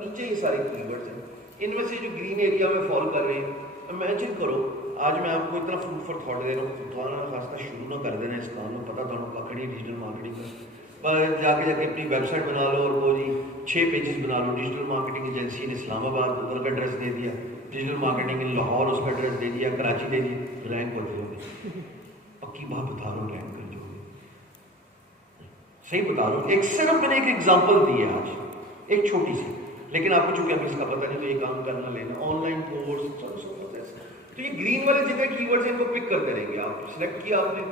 नीचे ये सारे कीवर्ड्स हैं, इनमें से जो ग्रीन एरिया में फॉल कर रहे हैं, इमेजिन करो आज मैं आपको इतना फूड फॉर थॉट दे रहा हूँ, खुदा खासा शुरू ना कर देना इस काम में, पता तो पकड़ी डिजिटल मार्केटिंग में, पर जाके अपनी वेबसाइट बना लो और वो जी 6 पेजेस बना लो, डिजिटल मार्केटिंग एजेंसी इन इस्लामाबाद उधर का एड्रेस दे दिया, डिजिटल मार्केटिंग इन लाहौर उसका एड्रेस दे दिया, कराची दे दी, रैंक होते होंगे। पक्की बात बता रहा हूँ, रैंक कर जाओगे, सही बता रहा हूँ। एक सिर्फ मैंने एक एग्जाम्पल दी है आज, एक छोटी सी, लेकिन आपको चूंकि अभी इसका पता नहीं तो ये काम करना लेना, ऑनलाइन कोर्स, तो ये ग्रीन वाले जितने कीवर्ड्स हैं इनको पिक करते रहेंगे। आप सिलेक्ट किया आपने,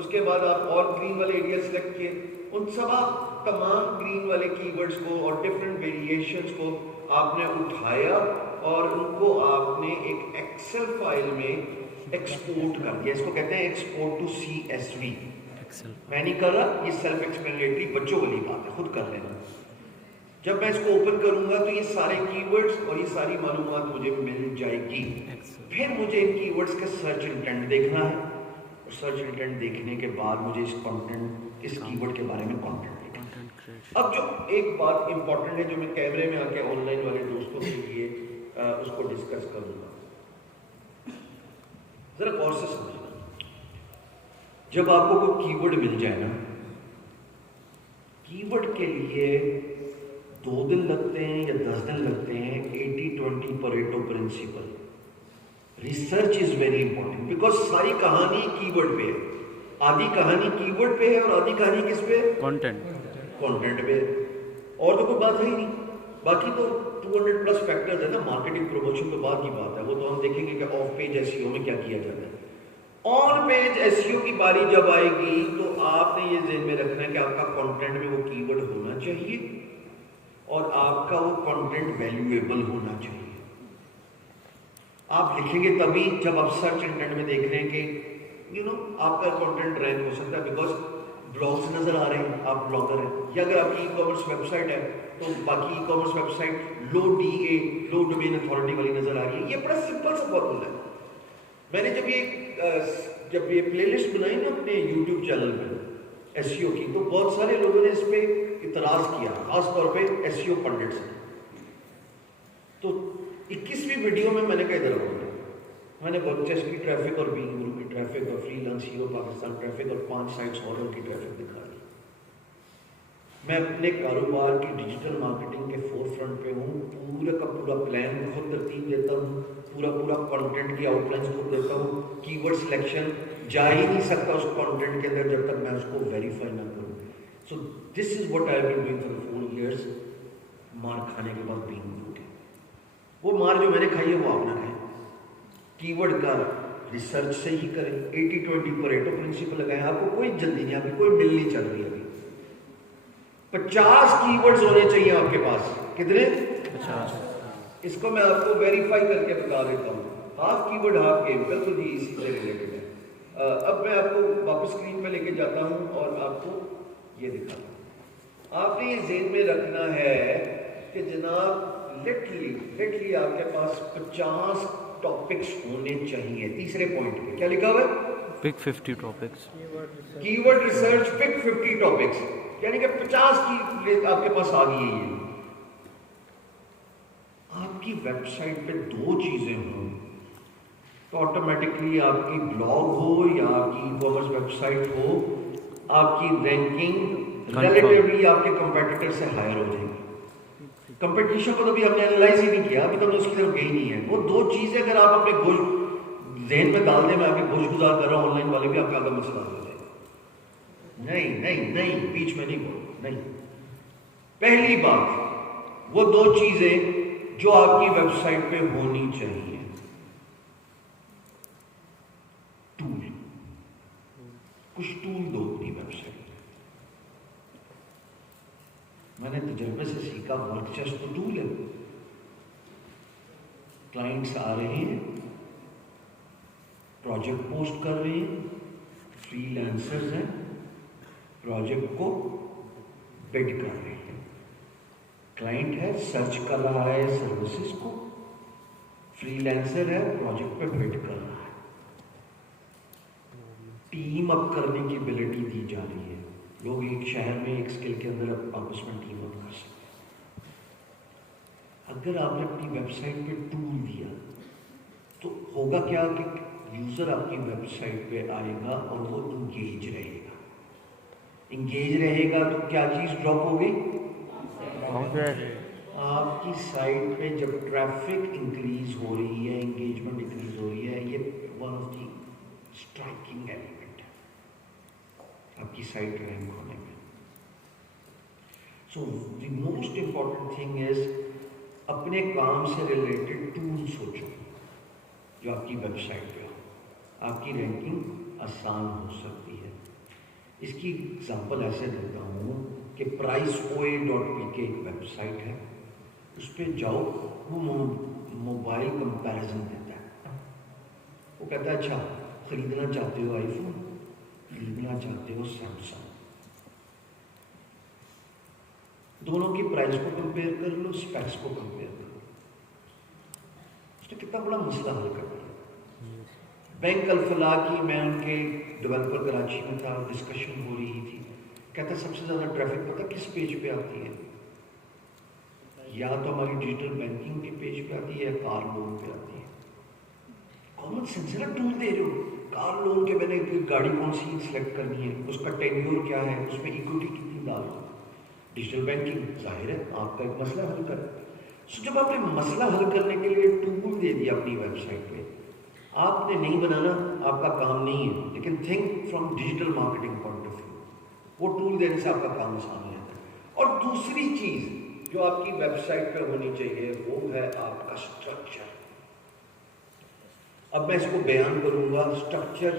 उसके बाद आप और ग्रीन वाले एरिया सिलेक्ट किए, उन सब तमाम ग्रीन वाले कीवर्ड्स को और डिफरेंट वेरिएशंस को आपने उठाया और उनको आपने एक एक्सेल फाइल में एक्सपोर्ट कर दिया। इसको कहते हैं एक्सपोर्ट टू CSV। मैं नहीं कर रहा, ये सेल्फ एक्सप्लेनेटरी, बच्चों वाली बात है, खुद कर लेना। जब मैं इसको ओपन करूंगा तो ये सारे कीवर्ड्स और ये सारी मालूमात मुझे मिल जाएगी। फिर मुझे इन कीवर्ड्स का सर्च इंटेंट देखना है और सर्च इंटेंट देखने के बाद मुझे इस कंटेंट, इस कीवर्ड के बारे में कंटेंट देखना। अब जो एक बात इंपॉर्टेंट है जो मैं कैमरे में आके ऑनलाइन वाले दोस्तों के लिए उसको डिस्कस करूंगा, जरा गौर से समझना। जब आपको कोई कीवर्ड मिल जाए ना, कीवर्ड के लिए 2 दिन लगते हैं या 10 दिन लगते हैं, 80-20 Pareto principle. Research is very important because सारी कहानी कीवर्ड पे है, आधी कहानी कीवर्ड पे है और आधी कहानी किस पे? कंटेंट पे। और तो कोई बात है ही नहीं, बाकी तो 200+ फैक्टर्स है ना, मार्केटिंग प्रमोशन तो बाद की बात है, वो तो हम देखेंगे कि ऑफ पेज एसईओ में क्या किया जाता है। ऑन पेज एसईओ की बारी जब आएगी तो आपने ये ज़हन में रखना है कि आपका कंटेंट में वो कीवर्ड होना चाहिए और आपका वो कंटेंट वैल्यूएबल होना चाहिए। आप लिखेंगे तभी जब आप सर्च इंटेंट में देख रहे हैं कि आपका कंटेंट रैंक हो सकता है, बिकॉज ब्लॉग्स नजर आ रहे हैं, आप ब्लॉगर हैं, या अगर आपकी ई-कॉमर्स वेबसाइट है तो बाकी ई-कॉमर्स वेबसाइट लो DA, लो डोमेन अथॉरिटी वाली नजर आ रही है। ये बड़ा सिंपल सा फॉर्मूला है। मैंने जब ये प्लेलिस्ट बनाई ना अपने YouTube चैनल पे एसईओ की, तो बहुत सारे लोगों ने इस पे इतराज किया, खासतौर पे एसईओ पंडिट्स ने। तो 21वीं वीडियो में मैंने कह दिया, मैंने वर्कचेस की ट्रैफिक और बीइंग ग्रुप की ट्रैफिक और फ्रीलांस हीरो पाकिस्तान ट्रैफिक और 5 साइट्स और की ट्रैफिक दिखा दी। मैं अपने कारोबार की डिजिटल मार्केटिंग के फोरफ्रंट पे हूँ, पूरा का पूरा प्लान खुद तरतीब देता हूँ, पूरा कंटेंट की आउटलाइंस खुद देता हूँ, कीवर्ड सिलेक्शन जा ही नहीं सकता उस कंटेंट के अंदर जब तक मैं उसको वेरीफाई ना करूँ। So this is what I have been doing for 4 years। मार खाने के बाद बीइंग ब्रूटल, वो मार जो मैंने खाई है वो आप ना खाएं। कीवर्ड का रिसर्च से ही करें, 80-20 परेटो प्रिंसिपल लगाएं। आपको कोई जल्दी नहीं, आपकी कोई मिल नहीं चल रही अभी। 50 कीवर्ड्स होने चाहिए आपके पास। कितने? 50। इसको मैं आपको वेरीफाई करके बता देता हूँ। हाफ कीवर्ड हाफ गेम, बिल्कुल जी इसी से रिलेटेड है। अब मैं आपको वापस स्क्रीन पे लेके जाता हूँ और आपको ये दिखाता हूँ। आपने ये ज़हन में रखना है कि जनाब लिटरली आपके पास 50 टॉपिक्स होने चाहिए। तीसरे पॉइंट पे क्या लिखा हुआ है? Pick 50 topics. Keyword research pick 50 topics, यानी कि 50 की आपके पास आ गई है। ये आपकी वेबसाइट पे 2 चीजें हों तो ऑटोमेटिकली आपकी ब्लॉग हो या आपकी ई-कॉमर्स वेबसाइट हो, आपकी रैंकिंग रिलेटिवली आपके कंपेटिटर से हायर हो जाएगी। कंपटीशन को तो अभी हमने एनालाइज ही नहीं किया, अभी तो हमने उसकी तरफ गई नहीं है। वो 2 चीजें अगर आप अपने गोश ज़हन में डाल दें, मैं अभी गोश गुजार कर रहा हूँ, ऑनलाइन वाले भी आपका आगे मसला हो जाएगा। नहीं, बीच में नहीं बोल, नहीं। पहली बात, वो 2 चीजें जो आपकी वेबसाइट पे होनी चाहिए, टूल, कुछ टूल दो अपनी वेबसाइट। मैंने तजर्बे से सीखा, वर्कचेस तो टूल है। क्लाइंट्स आ रहे हैं, प्रोजेक्ट पोस्ट कर रहे हैं, फ्रीलांसर्स हैं, प्रोजेक्ट को बिड कर रहे हैं। क्लाइंट है, सर्च कर रहा है सर्विसेज को, फ्रीलांसर है, प्रोजेक्ट पे बिड कर रहा है। टीम अप करने की एबिलिटी दी जा रही है। लोग एक शहर में एक स्किल के अंदर आपस में टीम अप कर सकते हैं। अगर आपने अपनी वेबसाइट पे टूल दिया तो होगा क्या कि यूज़र आपकी वेबसाइट पे आएगा और वो इंगेज रहेगा। इंगेज रहेगा तो क्या चीज़ ड्रॉप होगी? आपकी साइट पे जब ट्रैफिक इंक्रीज हो रही है, एंगेजमेंट इंक्रीज हो रही है, ये one of the striking element है आपकी साइट रैंक होने में। So the most important thing is अपने काम से रिलेटेड टूल सोचो जो आपकी वेबसाइट पे हो, आपकी रैंकिंग आसान हो सकती है। इसकी एग्जांपल ऐसे देता हूँ कि priceoa.pk एक वेबसाइट है, उस पर जाओ, वो मोबाइल कंपैरिजन देता है। वो कहता है अच्छा खरीदना चाहते हो आईफोन, खरीदना चाहते हो सैमसंग, दोनों की प्राइस को कंपेयर कर लो, स्पेक्स को कंपेयर कर लो। उसने कितना बड़ा मसला हल कर दिया। बैंक अल्फला की, मैं उनके डेवलपर कराची में था, डिस्कशन हो रही थी। कहता सबसे ज़्यादा ट्रैफिक पता किस पेज पे आती है? या तो हमारी डिजिटल बैंकिंग के पेज पे आती है या कार लोन पे आती है। कॉमन सेंस है ना, टूल दे रहे हो, कार लोन के मैंने गाड़ी कौन सी सिलेक्ट करनी है, उसका टेन्योर क्या है, उसमें इक्विटी कितनी डालो। डिजिटल बैंकिंग जाहिर है आपका एक मसला हल कर। सो जब आपने मसला हल करने के लिए टूल दे दिया अपनी वेबसाइट पे, आपने नहीं बनाना, आपका काम नहीं है, लेकिन think from digital marketing point of view, वो टूल देने से आपका काम आसान हो जाता है। और दूसरी चीज जो आपकी वेबसाइट पे होनी चाहिए वो है आपका स्ट्रक्चर। अब मैं इसको बयान करूंगा, स्ट्रक्चर